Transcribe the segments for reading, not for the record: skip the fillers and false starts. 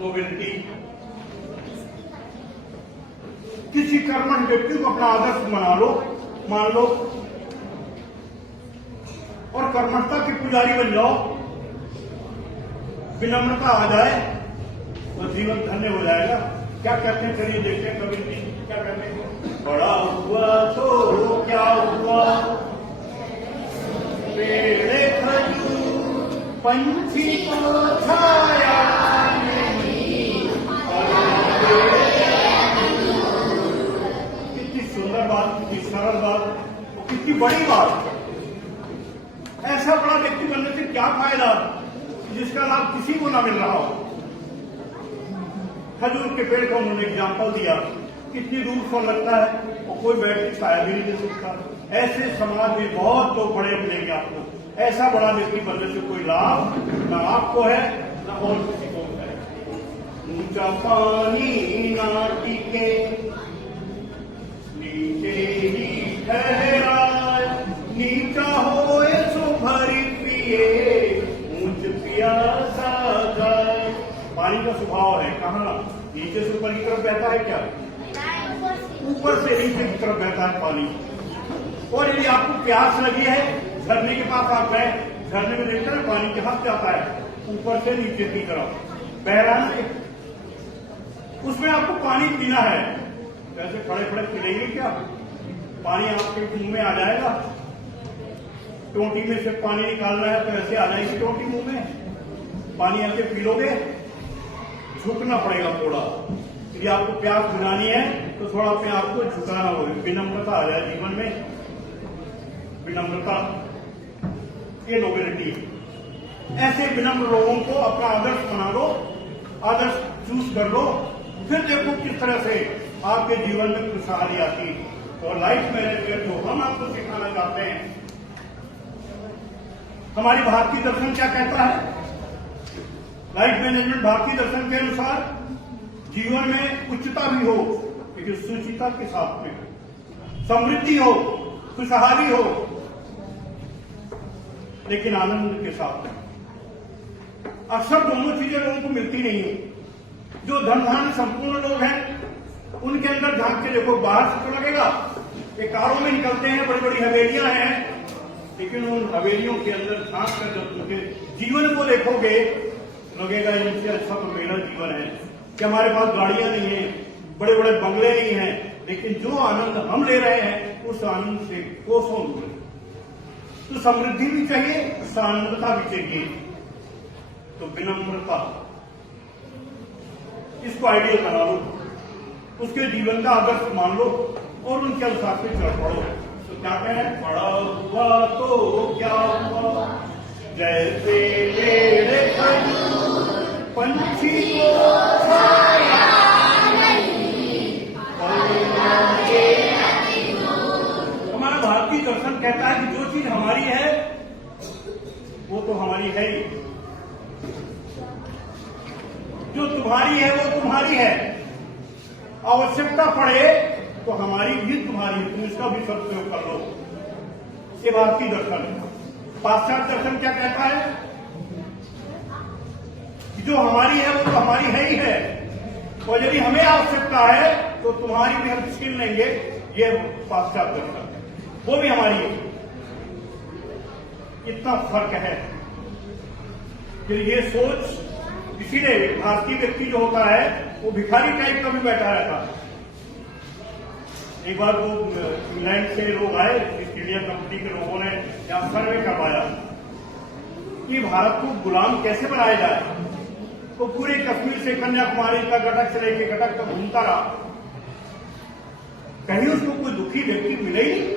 Nobility. किसी कर्मठ व्यक्ति को अपना आदर्श मान लो और कर्मठता के पुजारी बन जाओ, विनम्रता आ जाए तो जीवन धन्य हो जाएगा। क्या कहते हैं, चलिए देखते हैं कबीर जी क्या कहते हैं। बड़ा हुआ तो क्या हुआ, पेड़ खजूर पंछी को छाया नहीं। कितनी सुंदर बात, कितनी सरल बात, कितनी बड़ी बात। ऐसा बड़ा व्यक्ति बनने से क्या फायदा जिसका लाभ किसी को ना मिल रहा हो। खजूर के पेड़ का उन्होंने एग्जाम्पल दिया, कितनी दूर से लगता है और कोई बैठ के छाया भी नहीं दे सकता। ऐसे समाज में बहुत लोग बड़े मिलेंगे आपको। ऐसा बड़ा व्यक्ति बनने से कोई लाभ ना आपको है ना और किसी को है। ऊंचा पानी ना टिके नीचे ही ठहराए, नीचा होए सो भरी पिए, ऊंच प्यासा जाए। पानी का स्वभाव है, कहाँ नीचे से ऊपर की तरफ बहता है, क्या ऊपर से नीचे की तरफ बहता है पानी। और यदि आपको प्यास लगी है, झरने के पास आप गए, झरने में देखते हैं पानी के हाथ जाता है ऊपर से नीचे की तरफ बह रहा है, उसमें आपको पानी पीना है। वैसे खड़े खड़े पी लेंगे क्या? पानी आपके मुंह में आ जाएगा। टोटी में से पानी निकालना है तो ऐसे आ जाएगी टोटी मुंह में, पानी ऐसे पी लोगे, झुकना पड़ेगा थोड़ा। यदि आपको प्यास बुझानी है तो थोड़ा अपने आप को झुकाना होगा, विनम्रता आ जाए जीवन में। विनम्रता ये नोबिलिटी। ऐसे विनम्र लोगों को अपना आदर्श बना लो, आदर्श चूज कर लो, फिर देखो किस तरह से आपके जीवन में खुशहाली आती। और लाइफ मैनेजमेंट जो हम आपको सिखाना चाहते हैं, हमारी भारतीय दर्शन क्या कहता है? लाइफ मैनेजमेंट भारतीय दर्शन के अनुसार जीवन में उच्चता भी हो लेकिन सुचिता के साथ में, समृद्धि हो, खुशहाली हो लेकिन आनंद के साथ में। अक्सर दोनों चीजें लोगों को मिलती नहीं है। जो धन धान्य संपूर्ण लोग हैं उनके अंदर झांक के देखो, बाहर से तो लगेगा ये कारों में निकलते हैं, बड़ी बड़ी हवेलियां हैं, लेकिन उन हवेलियों के अंदर झांक कर जब उनके जीवन को देखोगे लगेगा इनसे अच्छा तो मेरा जीवन है कि हमारे पास गाड़ियां नहीं है, बड़े बड़े बंगले नहीं हैं, लेकिन जो आनंद हम ले रहे हैं उस आनंद से कोसों दूर। तो समृद्धि भी चाहिए, शांतता भी चाहिए। तो विनम्रता, इसको आइडियल बना लो, उसके जीवन का आदर्श मान लो और उनके अनुसार से चल पड़ो। तो क्या कहें, बड़ा हुआ तो क्या हुआ, जैसे पेड़ खजूर पंछी को छाया नहीं। हमारा भारतीय दर्शन कहता है कि जो चीज हमारी है वो तो हमारी है ही, जो तुम्हारी है वो तुम्हारी है, आवश्यकता पड़े तो हमारी भी तुम्हारी, तुम इसका भी सदुपयोग कर लो। ये भारतीय दर्शन है। पाश्चात्य दर्शन क्या कहता है कि जो हमारी है वो तो हमारी है ही है, और यदि हमें आवश्यकता है तो तुम्हारी भी हम छीन लेंगे। ये पाश्चात्य दर्शन, वो भी हमारी है। इतना फर्क है। फिर ये सोच, इसीलिए भारतीय व्यक्ति जो होता है वो भिखारी टाइप का भी बैठा रहता है। एक बार वो इंग्लैंड से लोग आए, ईस्ट इंडिया कंपनी के लोगों ने यहाँ सर्वे करवाया कि भारत को गुलाम कैसे बनाया जाए। तो पूरे कश्मीर से कन्याकुमारी तक, गटक से लेकर गटक तक घूमता रहा, कहीं उसको कोई दुखी व्यक्ति मिले ही नहीं।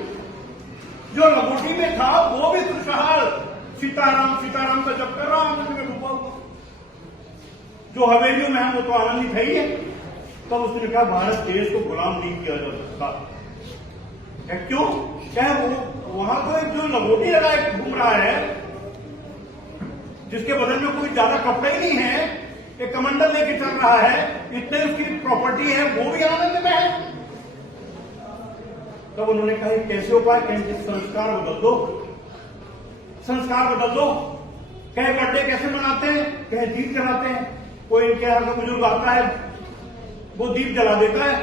जो लंगोटी में था वो भी खुशहाल सीताराम सीताराम का जप कर रहा, आनंद में डूबा हुआ। जो हवेलियों में है वो तो आनंदित है ही है। तब तो उसने कहा भारत देश को गुलाम नहीं किया जा सकता। क्यों? क्या वो वहां तो एक जो लंगोटी लगाए घूम रहा है, जिसके बदन में कोई ज्यादा कपड़े ही नहीं है, एक कमंडल लेके चल रहा है, इतने उसकी प्रॉपर्टी है, वो भी आनंद में है। तब उन्होंने कहा कैसे उपाय, कहें संस्कार बदल दो, संस्कार बदल दो। कहे बर्थडे कैसे मनाते हैं, कहे दीप जलाते हैं, कोई इनके यहाँ का बुजुर्ग आता है, वो दीप जला देता है,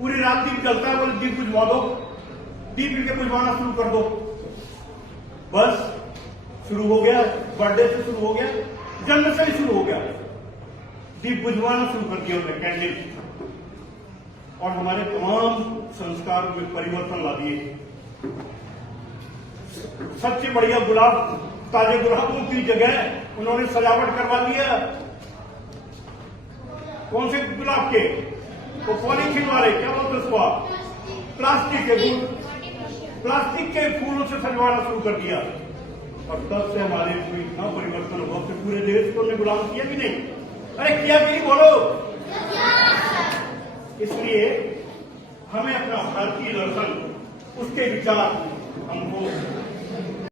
पूरी रात दीप जलता है, बोले दीप बुझवा दो, दीप इनके बुझवाना शुरू कर दो। बस शुरू हो गया, बर्थडे से शुरू हो गया, जन्म से ही शुरू हो गया, दीप बुझवाना शुरू कर दिया उन्होंने, कैंडल, और हमारे तमाम संस्कार में परिवर्तन ला दिए। सबसे बढ़िया गुलाब, ताजे गुलाबों की जगह उन्होंने सजावट करवा दिया। कौन से गुलाब के? वो पॉलीथीन वाले, क्या बोलते उसको आप, प्लास्टिक के फूल, प्लास्टिक के फूलों से सजवाना शुरू कर दिया। और तब से हमारे को इतना परिवर्तन हुआ कि पूरे देश को गुलाम किया कि नहीं? अरे किया कि नहीं, बोलो। इसलिए हमें अपना भारतीय दर्शन, उसके विचार हमको